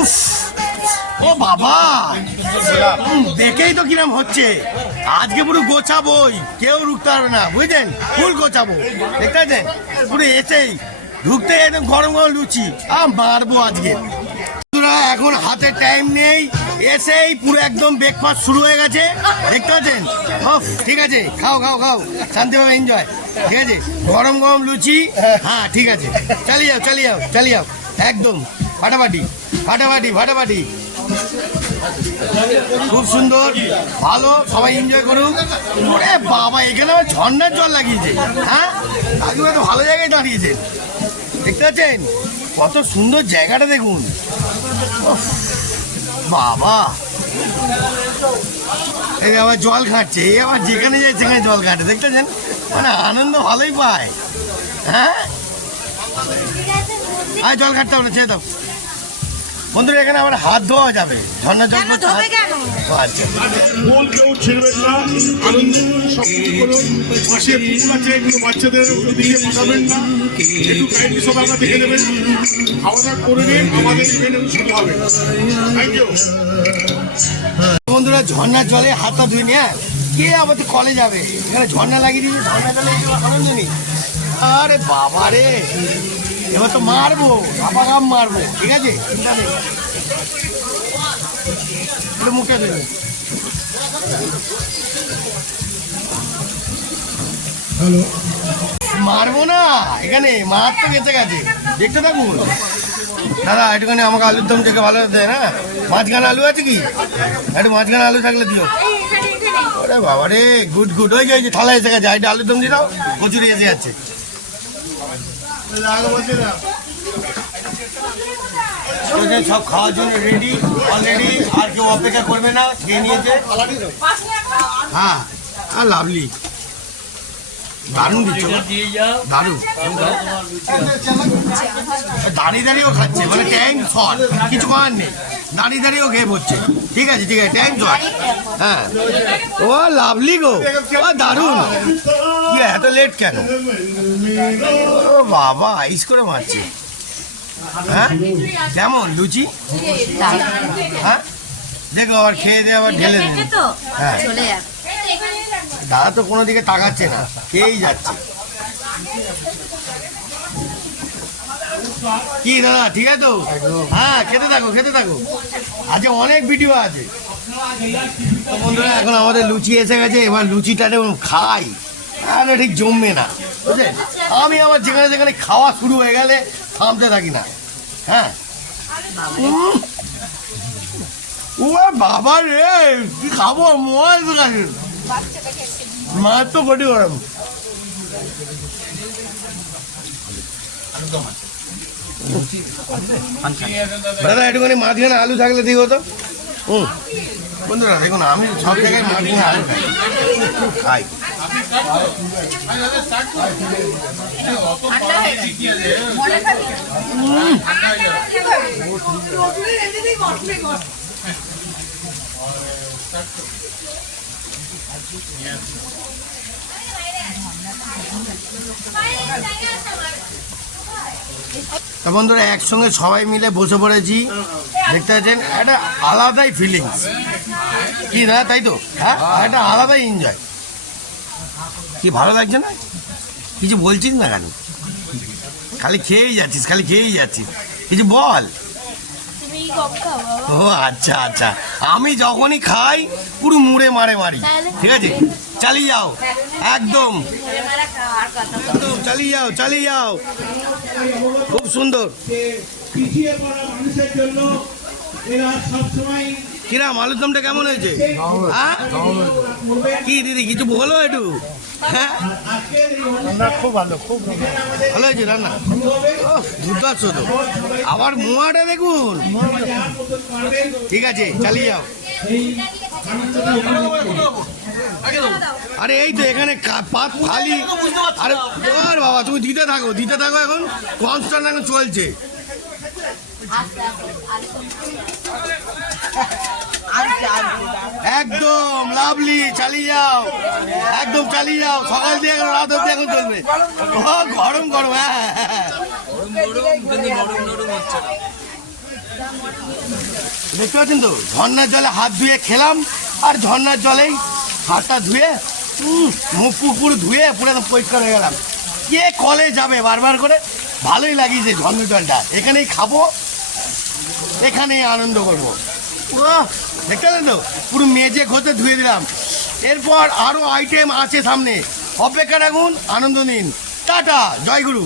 উফ, ও বাবা, দেখেই তো কিরম হচ্ছে। আজকে পুরো গোছাবোই, কেউ রুখতে পারবে না, বুঝলেন? ফুল গোছাবো, দেখতে পাচ্ছেন? পুরো এসেই ঢুকতে একদম গরম গরম লুচি মারবো আজকে। এখন হাতে টাইম নেই, এসেই পুরো একদম ব্রেকফাস্ট শুরু হয়ে গেছে, দেখতে পাচ্ছেন? ঠিক আছে, খাও খাও খাও, শান্তিভাবে এনজয়। ঠিক আছে, গরম গরম লুচি। হ্যাঁ ঠিক আছে, চালিয়ে যাও চালিয়ে যাও চালিয়ে যাও, একদম ফাটাফাটি ফাটাফাটি ফাটাফাটি। খুব সুন্দর, ভালো, সবাই এনজয় করুন। ওরে বাবা, এখানে আবার ঝর্ণার জল লাগিয়েছে। হ্যাঁ, আজকে তো ভালো জায়গায় দাঁড়িয়েছে, দেখতে পাচ্ছেন? কত সুন্দর জায়গাটা দেখুন। বাবা, এই আবার জল খাচ্ছে, এই আবার যেখানে যায় সেখানে জল খাটে, দেখতেছেন? মানে আনন্দ ভালোই পায়। হ্যাঁ, আর জল খাটতে হবে না, ছেড়ে দাও। বন্ধুরা, এখানে আবার হাত ধোয়া যাবে, ঝর্ণা জল। আচ্ছা, কেউ ছিড়বেন না, আনন্দ সব করুন। পাশে পুকুর আছে, এগুলো বাচ্চাদের দিকে পাঠাবেন না, একটু কাইন্ডলি সব আপনারা দেখে নেবেন। খাওয়া দাওয়া করে নিন, আমাদের ইভেন্ট শুরু হবে। Thank you. বন্ধুরা, ঝর্ণার জলে হাতটা ধুয়ে নিয়ে কে আবার কলে যাবে? এখানে ঝর্ণা লাগিয়ে দিয়েছে, ঝর্ণা জলে আনন্দ নেই। আরে বাবা রে, এবার তো মারবো, আপাগাম মারবো, ঠিক আছে? চিন্তা নেই, মুখে দেবে। হ্যালো, মারবো না, এখানে মার তো গেছে গেছে, দেখতে থাকুন। দাদা, একটুখানি আমাকে আলুর দম থেকে ভালো দেয় না? মাঝখানে আলু আছে কি? একটু মাঝখানে আলু থাকলে দিও। ওরে বাবা রে, গুড গুড, ওই যে থালা এসে গেছে, এটা আলুর দম দিয়ে দাও, কচুরি এসে যাচ্ছে। সব খাওয়ার জন্য রেডি অলরেডি, আর কেউ অপেক্ষা করবে না, খেয়ে নিয়েছে। হ্যাঁ, আর লাভলি, দারুণ দিচ্ছ, দারুণ। দাঁড়িয়ে দাঁড়িয়েও খাচ্ছে, মানে ট্যাঙ্ক শট, কিছু করার নেই, দাঁড়িয়ে দাঁড়িয়েও খেয়ে পড়ছে। ঠিক আছে ঠিক আছে, ট্যাঙ্ক শট। হ্যাঁ, ও লাভলি গো, ও দারুণ। কি এত লেট কেন? ও বাবা, আইস করে মারছে। হ্যাঁ, কেমন লুচি? হ্যাঁ, দেখো আবার খেয়ে দিয়ে আবার ঢেলে দেবে। হ্যাঁ, দাদা তো কোনো দিকে তাকাচ্ছে না, খেয়েই যাচ্ছে। কি দাদা, ঠিক আছে তো? হ্যাঁ, খেতে থাকো খেতে থাকো, আজকে অনেক ভিডিও আছে। তো বন্ধুরা, এখন আমাদের লুচি এসে গেছে, এবার লুচিটা খাই, আরে ঠিক জমবে না, বুঝলেন? আমি আবার যেখানে যেখানে খাওয়া শুরু হয়ে গেলে থামতে থাকি না। হ্যাঁ, ও বাবা রে, কি খাবো, মোবাইল দোকানে মাছ তো বডি গরম। দাদা, একটুখানি মাঝখানে আলু থাকলে দিও তো। বন্ধুরা দেখুন, আমি সব জায়গায় মাঝখানে আলু খাই। তা বন্ধুরা, একসঙ্গে সবাই মিলে বসে পড়েছি, দেখতে পাচ্ছেন, একটা আলাদাই ফিলিংস। কি না, তাই তো? হ্যাঁ, একটা আলাদাই এনজয়। কি ভালো লাগছে না? কিছু বলছিস না কেন? খালি খেয়েই যাচ্ছিস, খালি খেয়েই যাচ্ছিস, কিছু বল। ও আচ্ছা আচ্ছা, আমি যখনই খাই পুরো মুড়ে মারে মারি, ঠিক আছে? চালিয়ে যাও, একদম একদম চালিয়ে যাও চালিয়ে যাও, খুব সুন্দর। কিরাম, আলুর দমটা কেমন হয়েছে? হ্যাঁ, কি দিদি কিছু বলো একটু? হ্যাঁ, খুব ভালো, খুব ভালো হয়েছে রান্না, দুর্দান্ত তো। আবার মোয়াটা দেখুন, ঠিক আছে চালিয়ে যাও। আরে এই তো এখানে পাত খালি। আরে বাবা, তুমি দিতে থাকো দিতে থাকো, এখন কনস্ট্যান্ট এখন চলছে। একদম লাভলি, চালিয়ে যাও, একদম চালিয়ে যাও, সকাল দিয়ে এখন রাত অব্দি এখন চলবে। ও গরম গরম, হ্যাঁ দেখতে পাচ্ছেন তো ঝর্ণার জলে হাত ধুয়ে খেলাম, আর ঝর্ণার জলেই হাতটা ধুয়ে মুখ পুরো ধুয়ে পুরো একদম পরিষ্কার হয়ে গেলাম। কে কলে যাবে বারবার করে? ভালোই লাগিয়েছে ঝর্ণার জলটা, এখানেই খাবো, এখানেই আনন্দ করবো। দেখতে পেলেন তো পুরো মেজে ঘষে ধুয়ে দিলাম। এরপর আরও আইটেম আছে সামনে, অপেক্ষা রাখুন, আনন্দ নিন। টাটা, জয় গুরু।